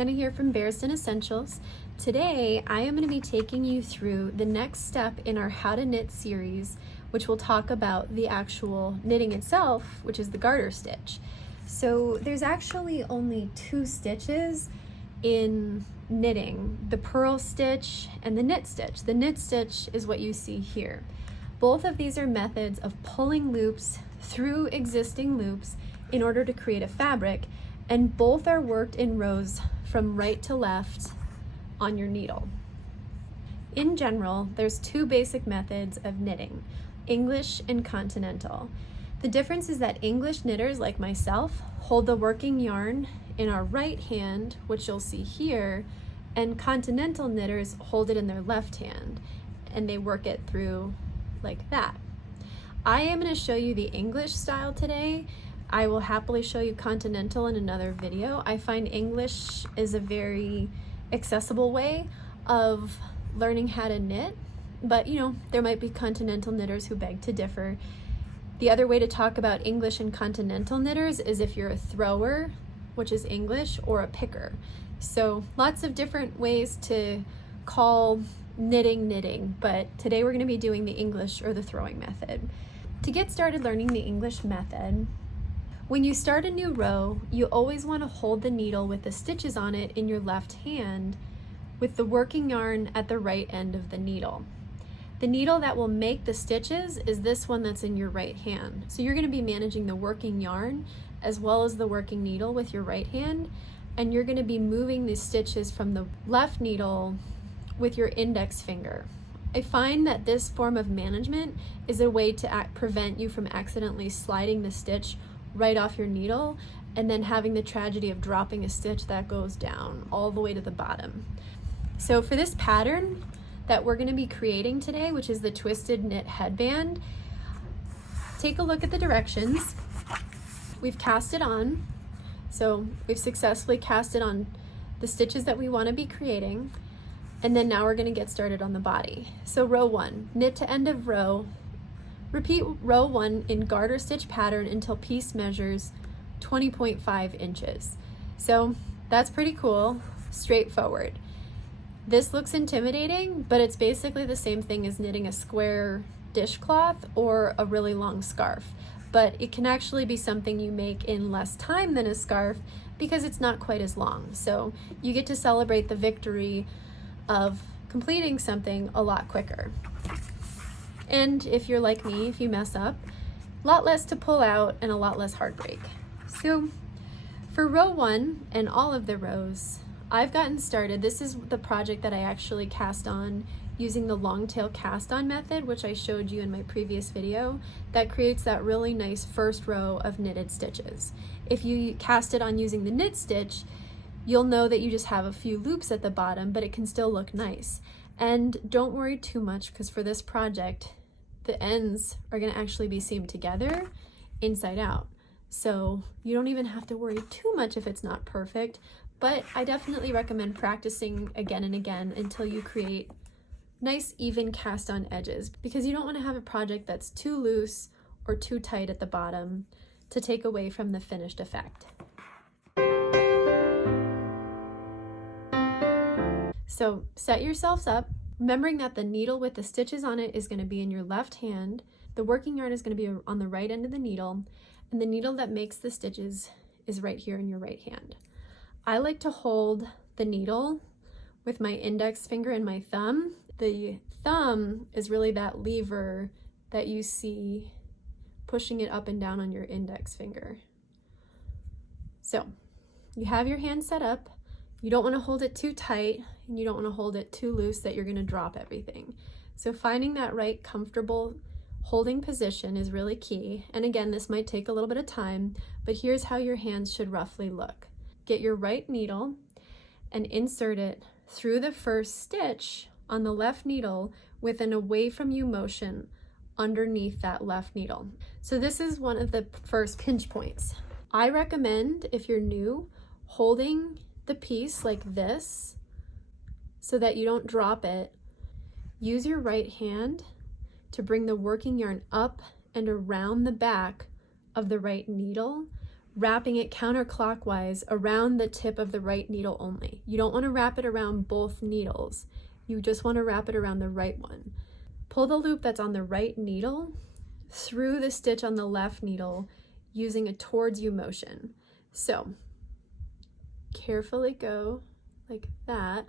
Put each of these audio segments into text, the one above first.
Hannah here from Bearsden Essentials. Today I am going to be taking you through the next step in our How to Knit series, which will talk about the actual knitting itself, which is the garter stitch. So there's actually only two stitches in knitting, the purl stitch and the knit stitch. The knit stitch is what you see here. Both of these are methods of pulling loops through existing loops in order to create a fabric, and both are worked in rows from right to left on your needle. In general, there's two basic methods of knitting, English and continental. The difference is that English knitters like myself hold the working yarn in our right hand, which you'll see here, and continental knitters hold it in their left hand, and they work it through like that. I am going to show you the English style today. I will happily show you continental in another video. I find English is a very accessible way of learning how to knit, but there might be continental knitters who beg to differ. The other way to talk about English and continental knitters is if you're a thrower, which is English, or a picker. So lots of different ways to call knitting, but today we're going to be doing the English or the throwing method. To get started learning the English method, when you start a new row, you always want to hold the needle with the stitches on it in your left hand with the working yarn at the right end of the needle. The needle that will make the stitches is this one that's in your right hand. So you're going to be managing the working yarn as well as the working needle with your right hand, and you're going to be moving the stitches from the left needle with your index finger. I find that this form of management is a way to prevent you from accidentally sliding the stitch right off your needle and then having the tragedy of dropping a stitch that goes down all the way to the bottom. So for this pattern that we're going to be creating today, which is the twisted knit headband, take a look at the directions. We've cast it on, so we've successfully cast it on the stitches that we want to be creating, and then now we're going to get started on the body. So row 1, knit to end of row. Repeat row 1 in garter stitch pattern until piece measures 20.5 inches. So that's pretty cool, straightforward. This looks intimidating, but it's basically the same thing as knitting a square dishcloth or a really long scarf. But it can actually be something you make in less time than a scarf because it's not quite as long. So you get to celebrate the victory of completing something a lot quicker. And if you're like me, if you mess up, a lot less to pull out and a lot less heartbreak. So for row 1 and all of the rows, I've gotten started. This is the project that I actually cast on using the long tail cast on method, which I showed you in my previous video, that creates that really nice first row of knitted stitches. If you cast it on using the knit stitch, you'll know that you just have a few loops at the bottom, but it can still look nice. And don't worry too much, because for this project, the ends are going to actually be seamed together inside out. So you don't even have to worry too much if it's not perfect, but I definitely recommend practicing again and again until you create nice even cast on edges, because you don't want to have a project that's too loose or too tight at the bottom to take away from the finished effect. So set yourselves up, remembering that the needle with the stitches on it is going to be in your left hand, the working yarn is going to be on the right end of the needle, and the needle that makes the stitches is right here in your right hand. I like to hold the needle with my index finger and my thumb. The thumb is really that lever that you see pushing it up and down on your index finger. So you have your hand set up. You don't want to hold it too tight, and you don't want to hold it too loose that you're going to drop everything. So finding that right comfortable holding position is really key. And again, this might take a little bit of time, but here's how your hands should roughly look. Get your right needle and insert it through the first stitch on the left needle with an away from you motion underneath that left needle. So this is one of the first pinch points. I recommend, if you're new, holding the piece like this so that you don't drop it. Use your right hand to bring the working yarn up and around the back of the right needle wrapping it counterclockwise around the tip of the right needle only. You don't want to wrap it around both needles. You just want to wrap it around the right one. Pull the loop that's on the right needle through the stitch on the left needle using a towards you motion. So carefully go like that,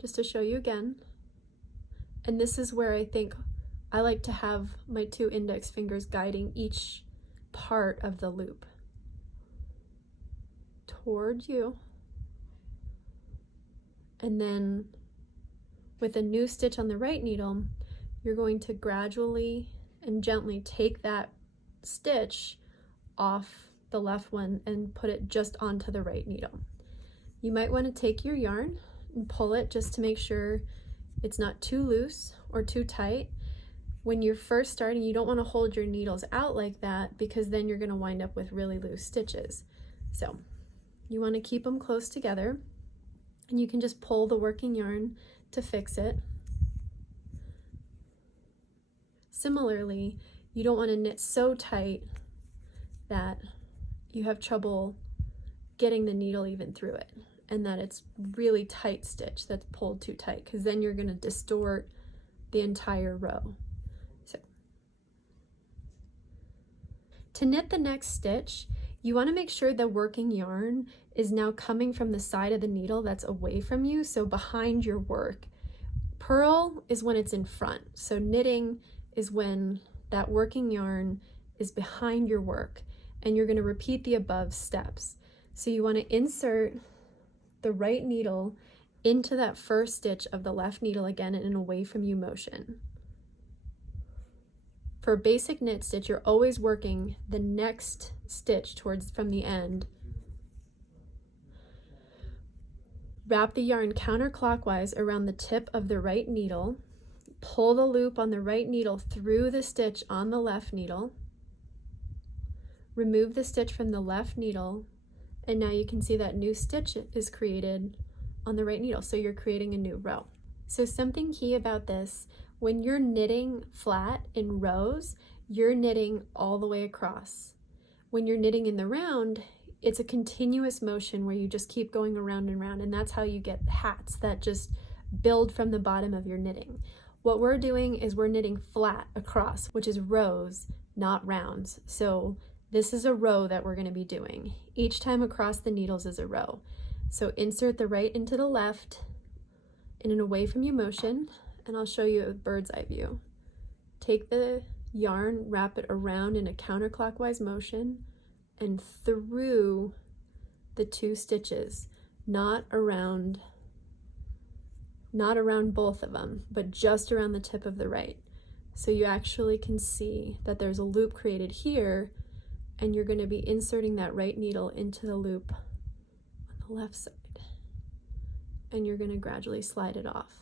just to show you again. And this is where I think I like to have my 2 index fingers guiding each part of the loop. Toward you. And then with a new stitch on the right needle, you're going to gradually and gently take that stitch off the left one and put it just onto the right needle. You might want to take your yarn and pull it just to make sure it's not too loose or too tight. When you're first starting, you don't want to hold your needles out like that, because then you're going to wind up with really loose stitches. So you want to keep them close together, and you can just pull the working yarn to fix it. Similarly, you don't want to knit so tight that you have trouble getting the needle even through it, and that it's really tight stitch that's pulled too tight, because then you're going to distort the entire row. So to knit the next stitch, you want to make sure the working yarn is now coming from the side of the needle that's away from you, so behind your work. Purl is when it's in front, so knitting is when that working yarn is behind your work, and you're going to repeat the above steps. So you want to insert the right needle into that first stitch of the left needle again in an away from you motion. For a basic knit stitch, you're always working the next stitch towards from the end. Wrap the yarn counterclockwise around the tip of the right needle. Pull the loop on the right needle through the stitch on the left needle. Remove the stitch from the left needle, and now you can see that new stitch is created on the right needle, so you're creating a new row. So something key about this, when you're knitting flat in rows, you're knitting all the way across. When you're knitting in the round, it's a continuous motion where you just keep going around and around, and that's how you get hats that just build from the bottom of your knitting. What we're doing is we're knitting flat across, which is rows, not rounds. So this is a row that we're going to be doing. Each time across the needles is a row. So insert the right into the left in an away from you motion, and I'll show you a bird's eye view. Take the yarn, wrap it around in a counterclockwise motion and through the 2 stitches, not around both of them, but just around the tip of the right. So you actually can see that there's a loop created here, and you're going to be inserting that right needle into the loop on the left side, and you're going to gradually slide it off.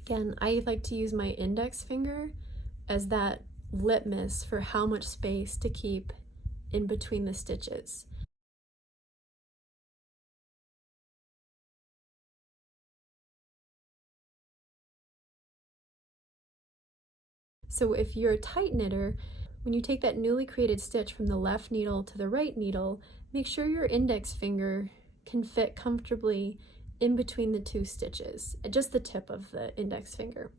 Again, I like to use my index finger as that litmus for how much space to keep in between the stitches. So if you're a tight knitter, when you take that newly created stitch from the left needle to the right needle, make sure your index finger can fit comfortably in between the 2 stitches, just the tip of the index finger.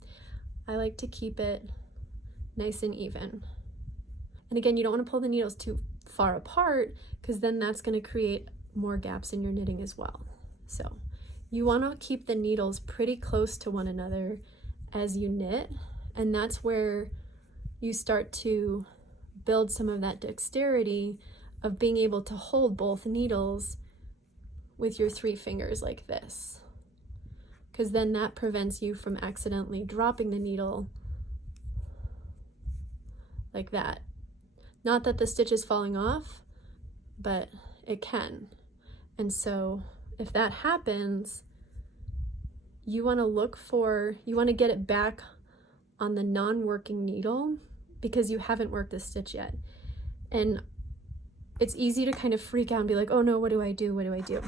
I like to keep it nice and even. And again, you don't want to pull the needles too far apart, because then that's going to create more gaps in your knitting as well. So you want to keep the needles pretty close to one another as you knit, and that's where you start to build some of that dexterity of being able to hold both needles with your 3 fingers like this, because then that prevents you from accidentally dropping the needle like that. Not that the stitch is falling off, but it can. And so if that happens, you want to get it back on the non-working needle, because you haven't worked the stitch yet. And it's easy to kind of freak out and be like, oh no, what do I do? What do I do?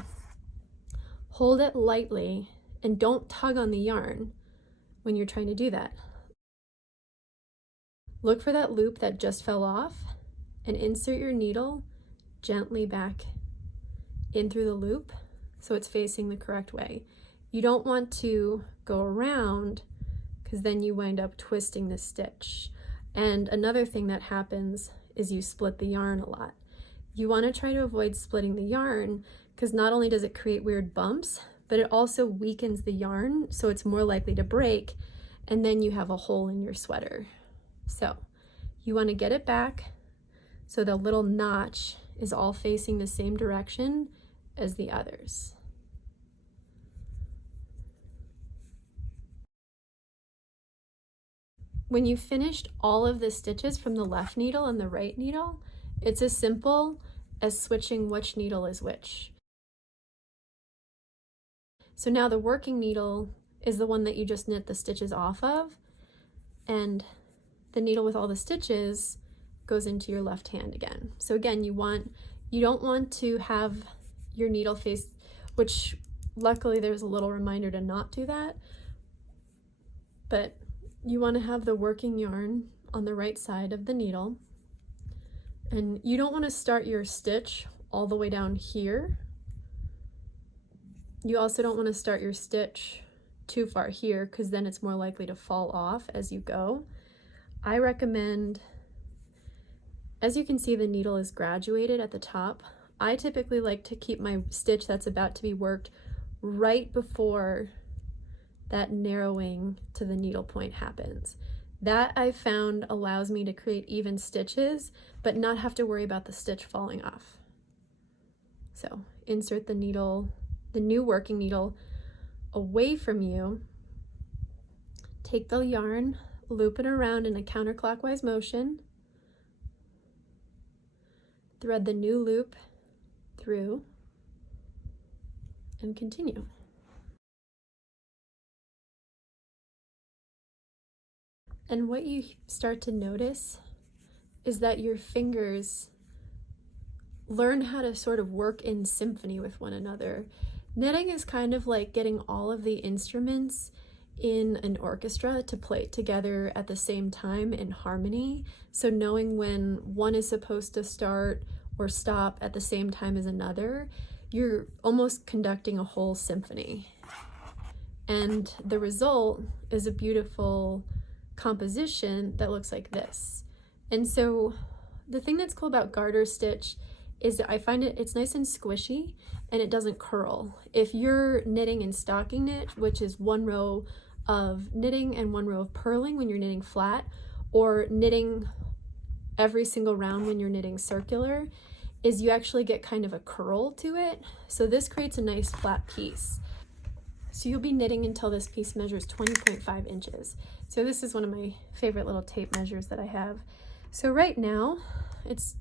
Hold it lightly and don't tug on the yarn when you're trying to do that. Look for that loop that just fell off and insert your needle gently back in through the loop so it's facing the correct way. You don't want to go around because then you wind up twisting the stitch. And another thing that happens is you split the yarn a lot. You want to try to avoid splitting the yarn because not only does it create weird bumps, but it also weakens the yarn so it's more likely to break, and then you have a hole in your sweater. So you want to get it back so the little notch is all facing the same direction as the others. When you've finished all of the stitches from the left needle and the right needle, it's as simple as switching which needle is which. So now the working needle is the one that you just knit the stitches off of, and the needle with all the stitches goes into your left hand again. So again, you don't want to have your needle face, which luckily there's a little reminder to not do that, but you want to have the working yarn on the right side of the needle. And you don't want to start your stitch all the way down here. You also don't want to start your stitch too far here because then it's more likely to fall off as you go. I recommend, as you can see, the needle is graduated at the top. I typically like to keep my stitch that's about to be worked right before that narrowing to the needle point happens. That I've found allows me to create even stitches, but not have to worry about the stitch falling off. So insert the needle, the new working needle, away from you. Take the yarn, loop it around in a counterclockwise motion. Thread the new loop through and continue. And what you start to notice is that your fingers learn how to sort of work in symphony with one another. Knitting is kind of like getting all of the instruments in an orchestra to play together at the same time in harmony. So knowing when one is supposed to start or stop at the same time as another, you're almost conducting a whole symphony. And the result is a beautiful composition that looks like this. And so the thing that's cool about garter stitch is that I find it's nice and squishy and it doesn't curl. If you're knitting in stocking knit, which is one row of knitting and one row of purling when you're knitting flat, or knitting every single round when you're knitting circular, is you actually get kind of a curl to it. So this creates a nice flat piece. So you'll be knitting until this piece measures 20.5 inches. So this is one of my favorite little tape measures that I have. So right now it's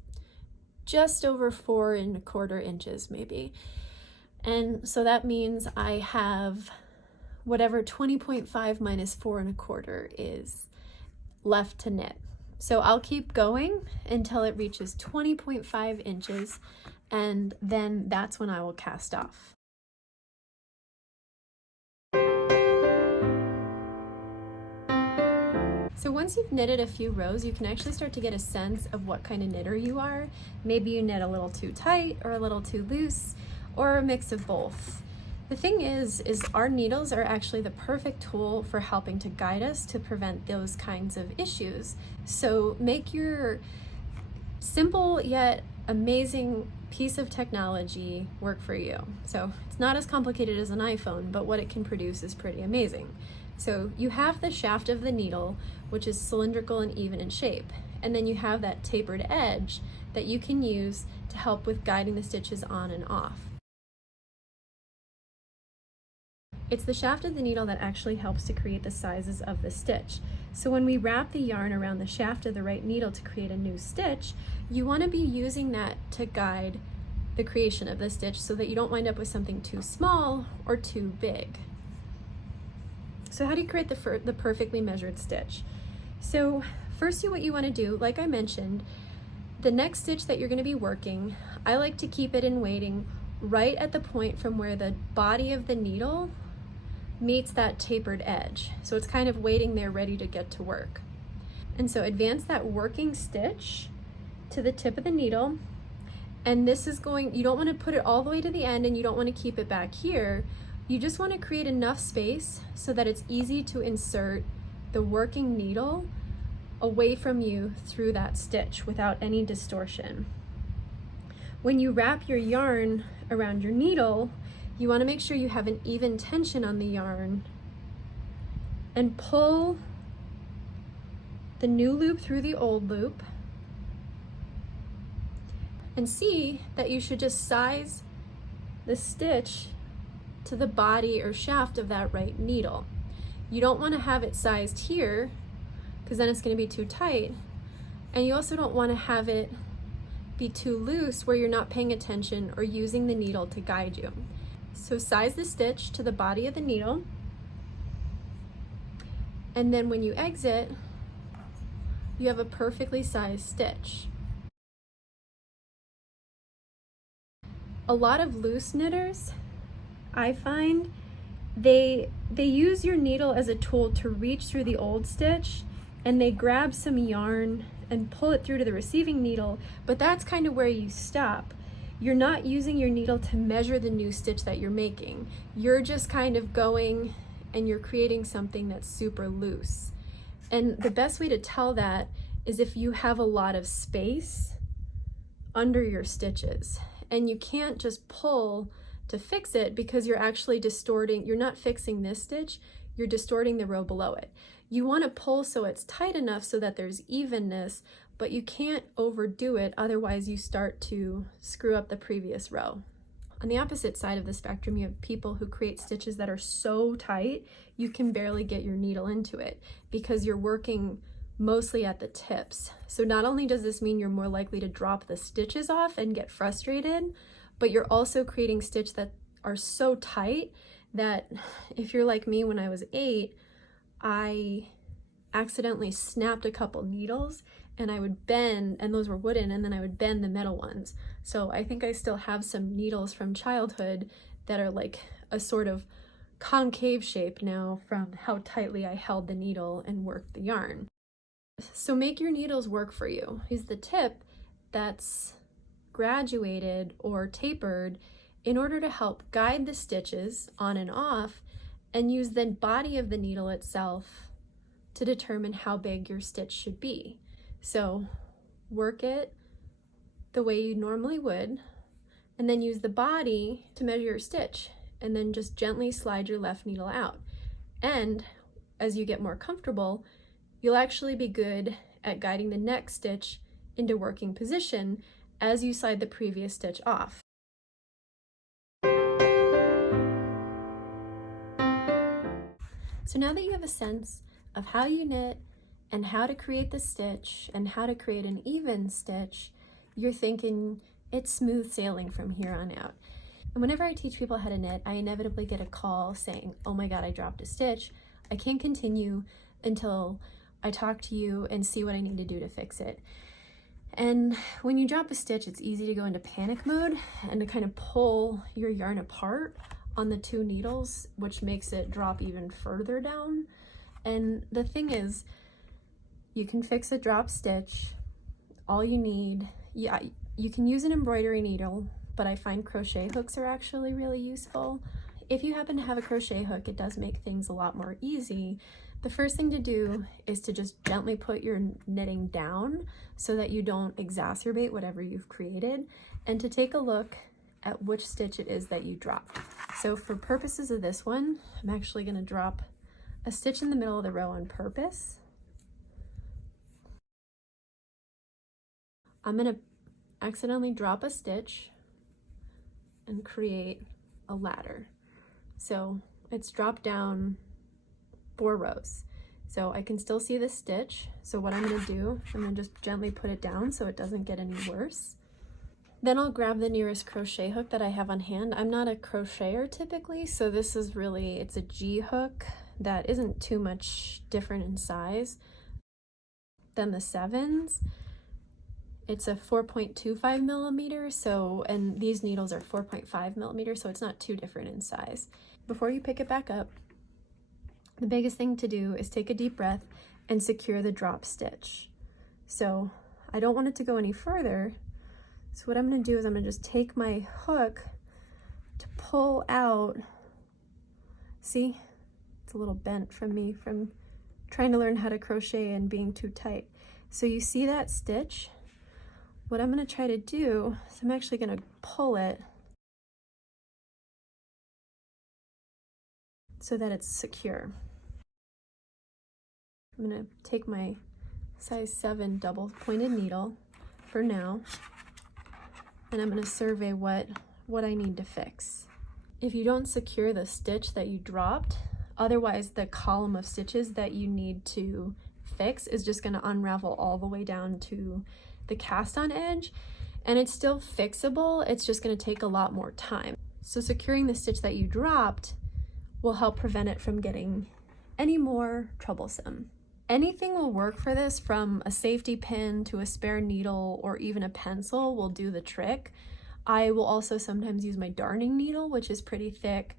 just over 4¼ inches maybe. And so that means I have whatever 20.5 minus 4¼ is left to knit. So I'll keep going until it reaches 20.5 inches, and then that's when I will cast off. So once you've knitted a few rows, you can actually start to get a sense of what kind of knitter you are. Maybe you knit a little too tight or a little too loose, or a mix of both. The thing is our needles are actually the perfect tool for helping to guide us to prevent those kinds of issues. So make your simple yet amazing piece of technology work for you. So it's not as complicated as an iPhone, but what it can produce is pretty amazing. So you have the shaft of the needle, which is cylindrical and even in shape. And then you have that tapered edge that you can use to help with guiding the stitches on and off. It's the shaft of the needle that actually helps to create the sizes of the stitch. So when we wrap the yarn around the shaft of the right needle to create a new stitch, you want to be using that to guide the creation of the stitch so that you don't wind up with something too small or too big. So how do you create the perfectly measured stitch? So first what you want to do, like I mentioned, The next stitch that you're going to be working, I like to keep it in waiting right at the point from where the body of the needle meets that tapered edge. So it's kind of waiting there ready to get to work. And so advance that working stitch to the tip of the needle. And this is going, you don't want to put it all the way to the end and you don't want to keep it back here. You just want to create enough space so that it's easy to insert the working needle away from you through that stitch without any distortion. When you wrap your yarn around your needle, you want to make sure you have an even tension on the yarn and pull the new loop through the old loop, and see that you should just size the stitch to the body or shaft of that right needle. You don't want to have it sized here because then it's going to be too tight, and you also don't want to have it be too loose where you're not paying attention or using the needle to guide you. So size the stitch to the body of the needle, and then when you exit, you have a perfectly sized stitch. A lot of loose knitters, I find, they use your needle as a tool to reach through the old stitch, and they grab some yarn and pull it through to the receiving needle, but that's kind of where you stop. You're not using your needle to measure the new stitch that you're making. You're just kind of going and you're creating something that's super loose. And the best way to tell that is if you have a lot of space under your stitches. And you can't just pull to fix it because you're actually distorting, you're not fixing this stitch, you're distorting the row below it. You want to pull so it's tight enough so that there's evenness, but you can't overdo it, otherwise you start to screw up the previous row. On the opposite side of the spectrum, you have people who create stitches that are so tight you can barely get your needle into it because you're working mostly at the tips. So not only does this mean you're more likely to drop the stitches off and get frustrated, but you're also creating stitches that are so tight that if you're like me when I was 8, I accidentally snapped a couple needles and I would bend, and those were wooden, and then I would bend the metal ones. So I think I still have some needles from childhood that are like a sort of concave shape now from how tightly I held the needle and worked the yarn. So make your needles work for you. Use the tip that's graduated or tapered in order to help guide the stitches on and off, and use the body of the needle itself to determine how big your stitch should be. So work it the way you normally would, and then use the body to measure your stitch, and then just gently slide your left needle out. And as you get more comfortable, you'll actually be good at guiding the next stitch into working position as you slide the previous stitch off. So now that you have a sense of how you knit and how to create the stitch and how to create an even stitch, you're thinking it's smooth sailing from here on out. And whenever I teach people how to knit, I inevitably get a call saying, oh my God, I dropped a stitch. I can't continue until I talk to you and see what I need to do to fix it. And when you drop a stitch, it's easy to go into panic mode and to kind of pull your yarn apart on the two needles, which makes it drop even further down. And the thing is, you can fix a drop stitch. All you need, you can use an embroidery needle, but I find crochet hooks are actually really useful. If you happen to have a crochet hook, it does make things a lot more easy. The first thing to do is to just gently put your knitting down so that you don't exacerbate whatever you've created, and to take a look at which stitch it is that you dropped. So for purposes of this one, I'm actually going to drop a stitch in the middle of the row on purpose. I'm going to accidentally drop a stitch and create a ladder. So it's dropped down 4 rows. So I can still see the stitch. So what I'm going to do, I'm going to just gently put it down so it doesn't get any worse. Then I'll grab the nearest crochet hook that I have on hand. I'm not a crocheter typically, so this is really, it's a G hook that isn't too much different in size than the 7s. It's a 4.25 millimeter, so, and these needles are 4.5 millimeters, so it's not too different in size. Before you pick it back up, the biggest thing to do is take a deep breath and secure the drop stitch. So I don't want it to go any further, so what I'm going to do is I'm going to just take my hook to pull out. See, it's a little bent from me from trying to learn how to crochet and being too tight. So you see that stitch? What I'm going to try to do is I'm actually going to pull it so that it's secure. I'm going to take my size 7 double pointed needle for now, and I'm going to survey what I need to fix. If you don't secure the stitch that you dropped, otherwise the column of stitches that you need to fix is just going to unravel all the way down to the cast on edge, and it's still fixable, it's just going to take a lot more time. So securing the stitch that you dropped will help prevent it from getting any more troublesome. Anything will work for this, from a safety pin to a spare needle or even a pencil will do the trick. I will also sometimes use my darning needle, which is pretty thick,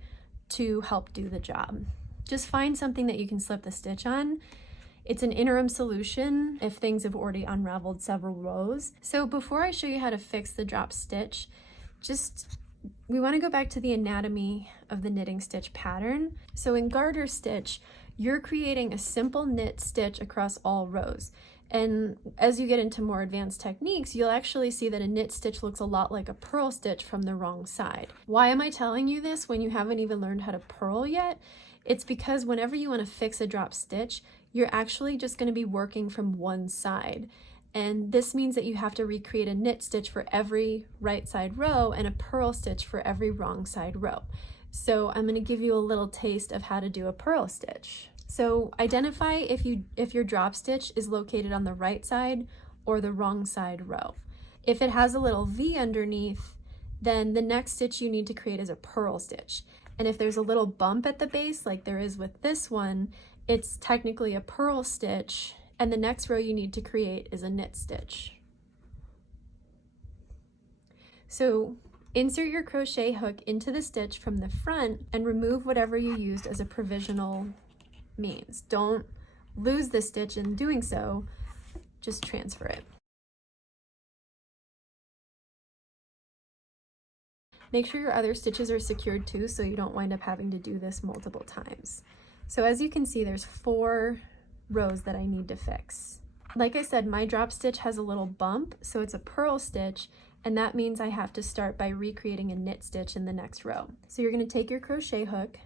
to help do the job. Just find something that you can slip the stitch on. It's an interim solution if things have already unraveled several rows. So before I show you how to fix the drop stitch, we want to go back to the anatomy of the knitting stitch pattern. So in garter stitch, you're creating a simple knit stitch across all rows. And as you get into more advanced techniques, you'll actually see that a knit stitch looks a lot like a purl stitch from the wrong side. Why am I telling you this when you haven't even learned how to purl yet? It's because whenever you want to fix a drop stitch, you're actually just going to be working from one side. And this means that you have to recreate a knit stitch for every right side row and a purl stitch for every wrong side row. So I'm going to give you a little taste of how to do a purl stitch. So identify if your drop stitch is located on the right side or the wrong side row. If it has a little V underneath, then the next stitch you need to create is a purl stitch. And if there's a little bump at the base, like there is with this one, it's technically a purl stitch, and the next row you need to create is a knit stitch. So insert your crochet hook into the stitch from the front and remove whatever you used as a provisional means. Don't lose the stitch in doing so, just transfer it. Make sure your other stitches are secured too, so you don't wind up having to do this multiple times. So as you can see, there's 4 rows that I need to fix. Like I said, my drop stitch has a little bump, so it's a purl stitch, and that means I have to start by recreating a knit stitch in the next row. So you're going to take your crochet hook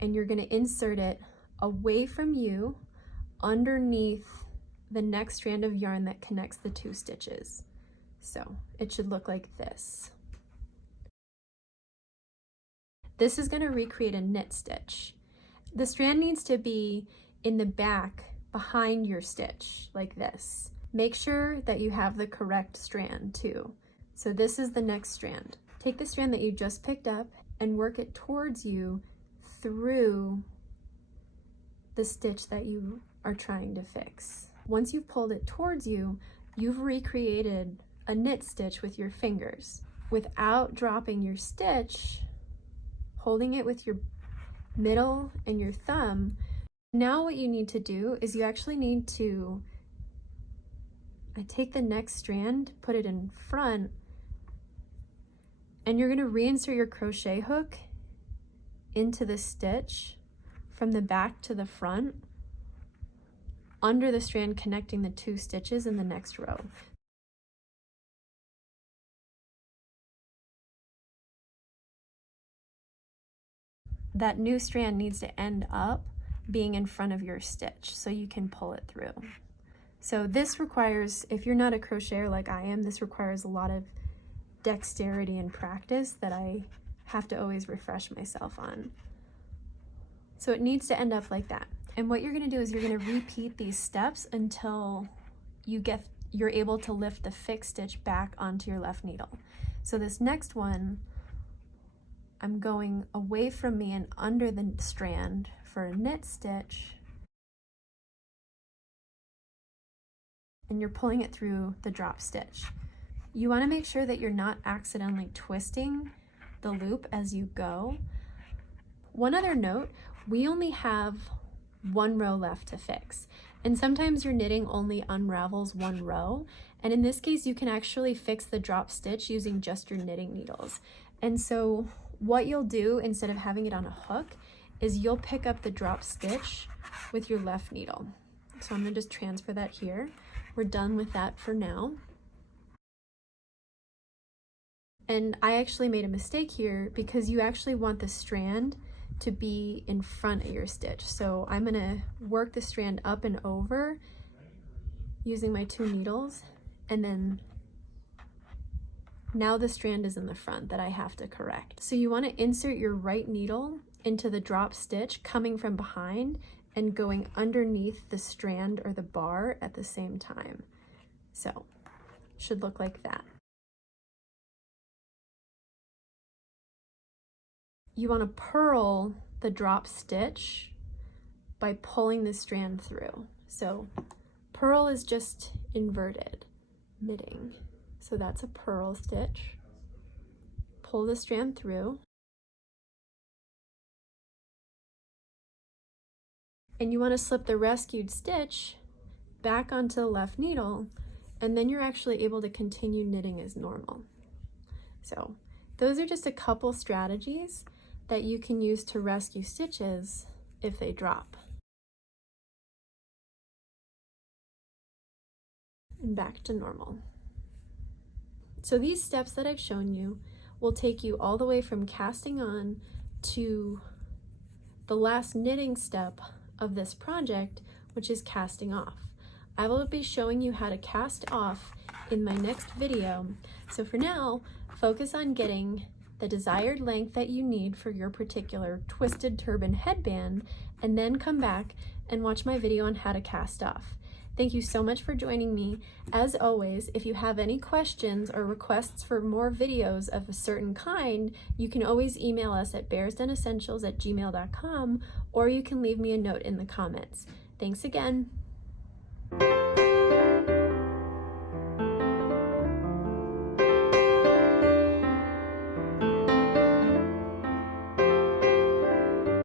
and you're going to insert it away from you underneath the next strand of yarn that connects the 2 stitches. So it should look like this. This is going to recreate a knit stitch. The strand needs to be in the back behind your stitch, like this. Make sure that you have the correct strand too. So this is the next strand. Take the strand that you just picked up and work it towards you through the stitch that you are trying to fix. Once you've pulled it towards you, you've recreated a knit stitch with your fingers without dropping your stitch, holding it with your middle and your thumb. Now what you need to do is you actually need to take the next strand, put it in front, and you're going to reinsert your crochet hook into the stitch from the back to the front under the strand connecting the 2 stitches in the next row. That new strand needs to end up being in front of your stitch so you can pull it through. So this requires, if you're not a crocheter like I am, this requires a lot of dexterity and practice that I have to always refresh myself on. So it needs to end up like that. And what you're going to do is you're going to repeat these steps until you're able to lift the fixed stitch back onto your left needle. So this next one, I'm going away from me and under the strand for a knit stitch. and you're pulling it through the drop stitch. You want to make sure that you're not accidentally twisting the loop as you go. One other note, we only have one row left to fix, and sometimes your knitting only unravels one row, and in this case you can actually fix the drop stitch using just your knitting needles. And so what you'll do instead of having it on a hook is you'll pick up the drop stitch with your left needle. So I'm going to just transfer that here. We're done with that for now. And I actually made a mistake here because you actually want the strand to be in front of your stitch. So I'm going to work the strand up and over using my 2 needles, and then now the strand is in the front that I have to correct. So you want to insert your right needle into the drop stitch coming from behind and going underneath the strand or the bar at the same time. So should look like that. You want to purl the drop stitch by pulling the strand through. So purl is just inverted knitting. So that's a purl stitch. Pull the strand through. And you want to slip the rescued stitch back onto the left needle, and then you're actually able to continue knitting as normal. So those are just a couple strategies that you can use to rescue stitches if they drop. And back to normal. So these steps that I've shown you will take you all the way from casting on to the last knitting step of this project, which is casting off. I will be showing you how to cast off in my next video. So for now, focus on getting the desired length that you need for your particular twisted turban headband, and then come back and watch my video on how to cast off. Thank you so much for joining me. As always, if you have any questions or requests for more videos of a certain kind, you can always email us at bearsdenessentials@gmail.com, or you can leave me a note in the comments. Thanks again.